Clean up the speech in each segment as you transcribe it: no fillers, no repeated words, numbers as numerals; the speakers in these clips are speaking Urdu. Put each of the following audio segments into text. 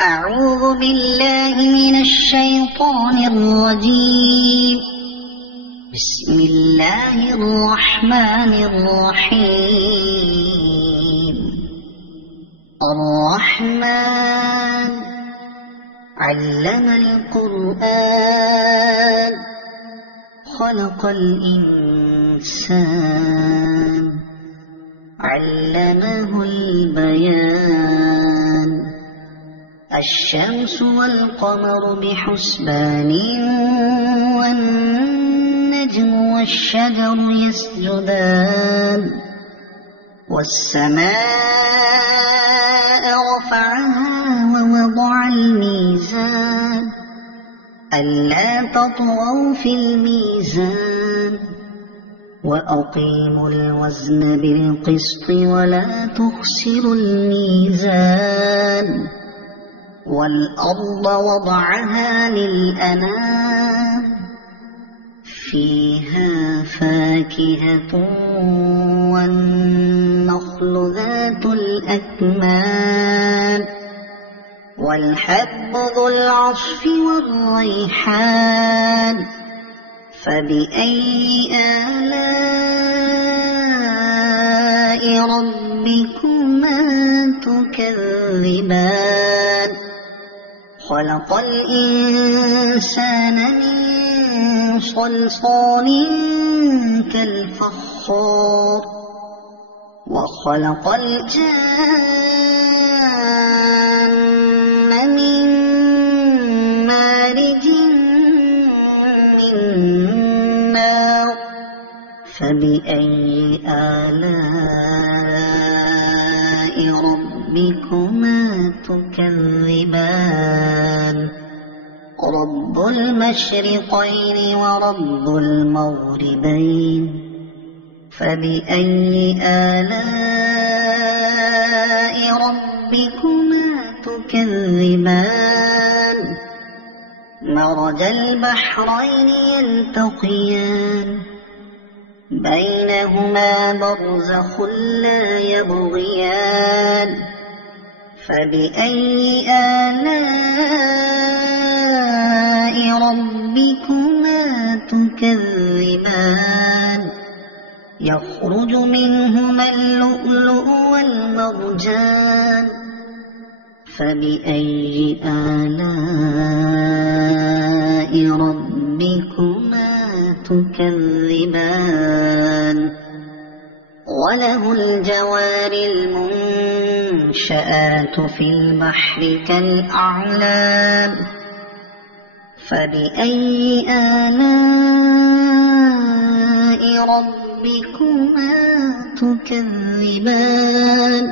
أعوذ بالله من الشيطان الرجيم. بسم الله الرحمن الرحيم. الرحمن علم القرآن خلق الإنسان علمه البيان. الشمس والقمر بحسبان والنجم والشجر يسجدان. والسماء رفعها ووضع الميزان ألا تطغوا في الميزان وأقيموا الوزن بالقسط ولا تخسروا الميزان. والأرض وضعها للأنام فيها فاكهة والنخل ذات الأكمام والحب ذو العصف والريحان. فبأي آلاء ربكما تكذبان؟ خلق الإنسان من صلصال كالفخار وخلق الجان من مارج من نار. فبأي آلاء ربكما تكذبان؟ رب المشرقين ورب المغربين. فبأي آلاء ربكما تكذبان؟ مرج البحرين يلتقيان بينهما برزخ لا يبغيان. فبأي آلاء ربكما تكذبان؟ يخرج منهما اللؤلؤ والمرجان. فبأي آلاء ربكما تكذبان؟ وله الجوار المنشآت في البحر كالأعلام. فبأي آلاء ربكما تكذبان؟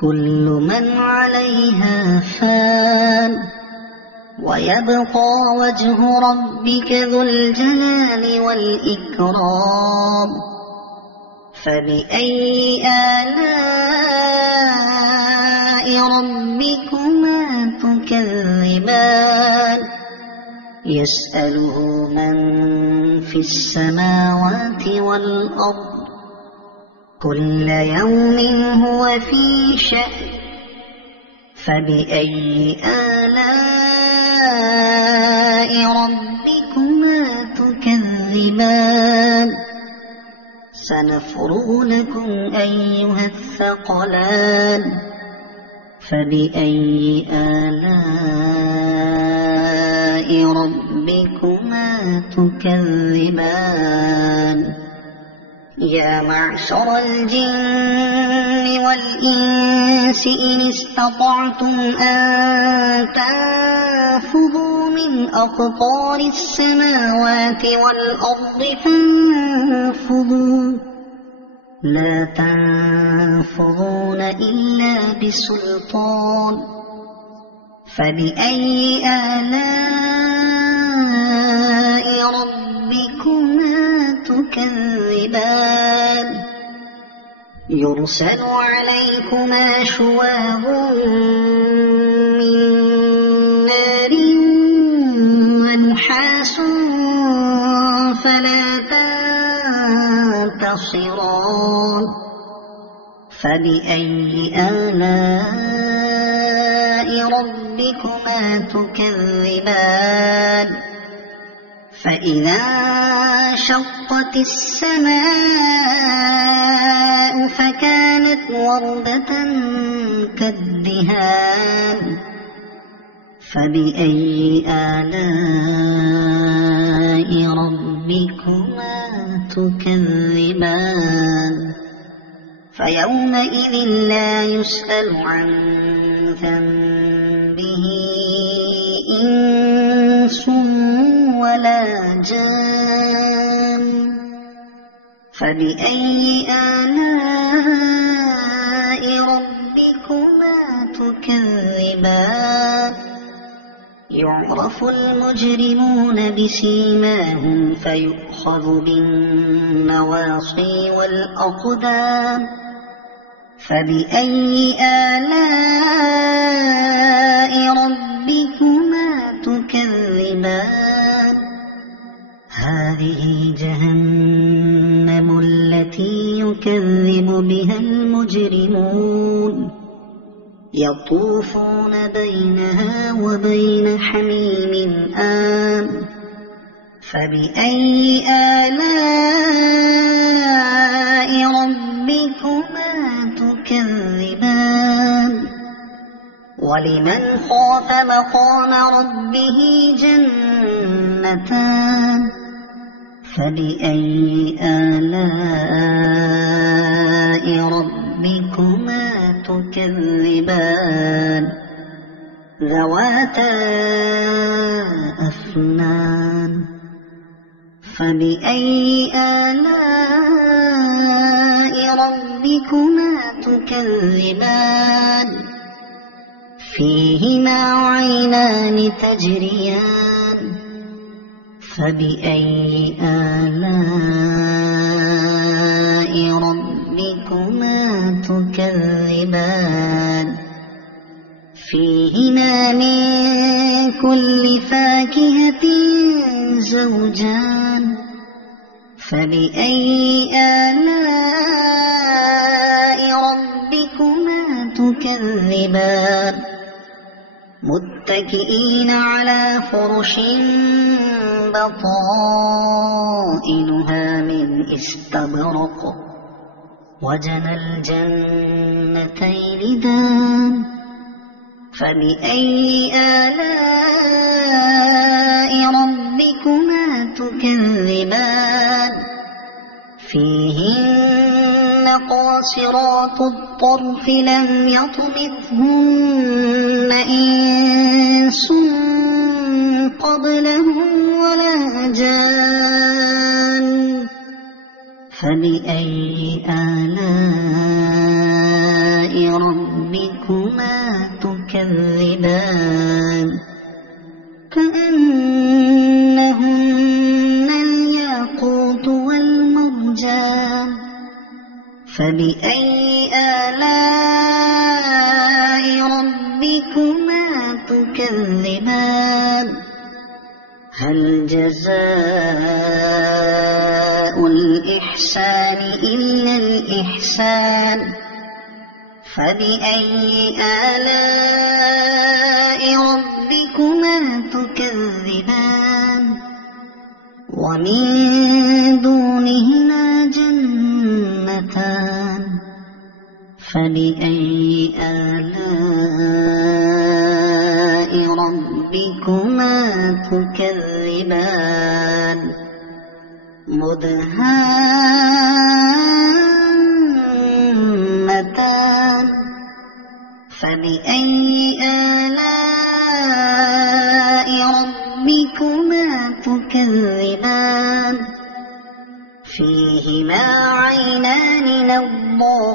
كل من عليها فان ويبقى وجه ربك ذو الجلال والإكرام. فبأي آلاء ربكما تكذبان؟ يسأله من في السماوات والأرض كل يوم هو في شأن. فبأي آلاء ربكما تكذبان؟ سنفرغ لكم أيها الثقلان. فبأي آلاء ربكما تكذبان؟ يا معشر الجن والإنس إن استطعتم أن تنفذوا من أقطار السماوات والأرض فانفذوا لا تنفذون إلا بسلطان. فبأي آلاء ربكما تكذبان؟ يرسل عليكما شواظ من نار ونحاس فلا تنتصران. فبأي آلاء ربكما ربكما تكذبان فإذا انشقت السماء فكانت وردة كالدهان فبأي آلاء ربكما تكذبان فيومئذ لا يسأل عن ذنبه إنس ولا جان فبأي آلاء ربكما تكذبان يعرف المجرمون بسيماهم فيؤخذ بالنواصي والأقدام فبأي آلاء ربكما تكذبان هذه جهنم التي يكذب بها المجرمون يطوفون بينها وبين حميم آن فبأي آلاء ربكما تكذبان ولمن خاف مقام ربه جنتان فبأي آلاء ربكما تكذبان ذواتا أفنان فبأي آلاء ربكما تكذبان فيهما عينان تجريان فبأي آلاء ربكما تكذبان فيهما من كل فاكهة زوجان فبأي آلاء ربكما تكذبان متكئين على فرش بطائنها من استبرق وجنى الجنتين دان فبأي آلاء ربكما تكذبان فيهن قاصرات الطرف لم يطمثهن إنس قبلهم ولا جان فبأي آلاء ربكما تكذبان كأنهن الياقوت والمرجان فبأي آلاء ربكما تكذبان هل جزاء الإحسان إلا الإحسان فبأي آلاء ربكما تكذبان ومن دونهما جنتان فبأي آلاء ربكما تكذبان مدهامتان فبأي آلاء ربكما تكذبان فيهما عينان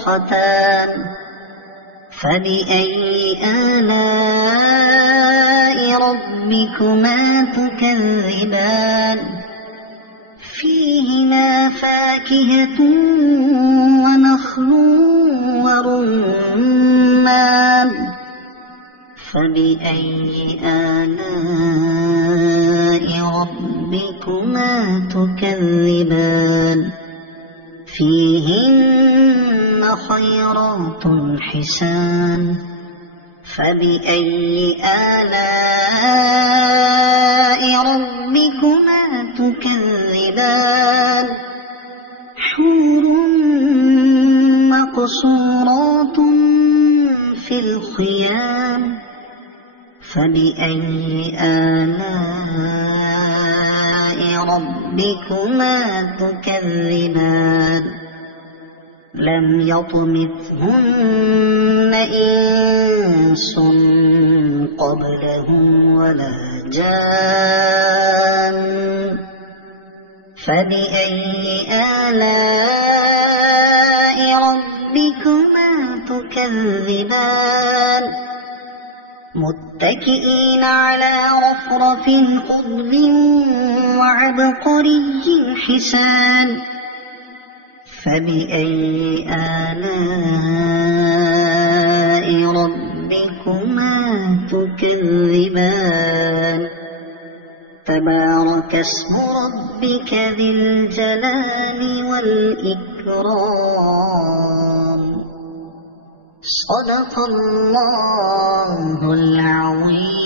نضاختان فبأي آلاء ربكما تكذبان فيهما فاكهة ونخل ورمان فبأي آلاء ربكما تكذبان فيهن خيرات حسان فبأي آلاء ربكما تكذبان حور مقصورات في الخيام فبأي آلاء ربكما تكذبان لم يطمثهن إنس قبلهم ولا جان فبأي آلاء ربكما تكذبان متكئين على رفرف خضر وعبقري حسان فبأي آلاء ربكما تكذبان تبارك اسم ربك ذي الجلال والإكرام صدق الله العظيم.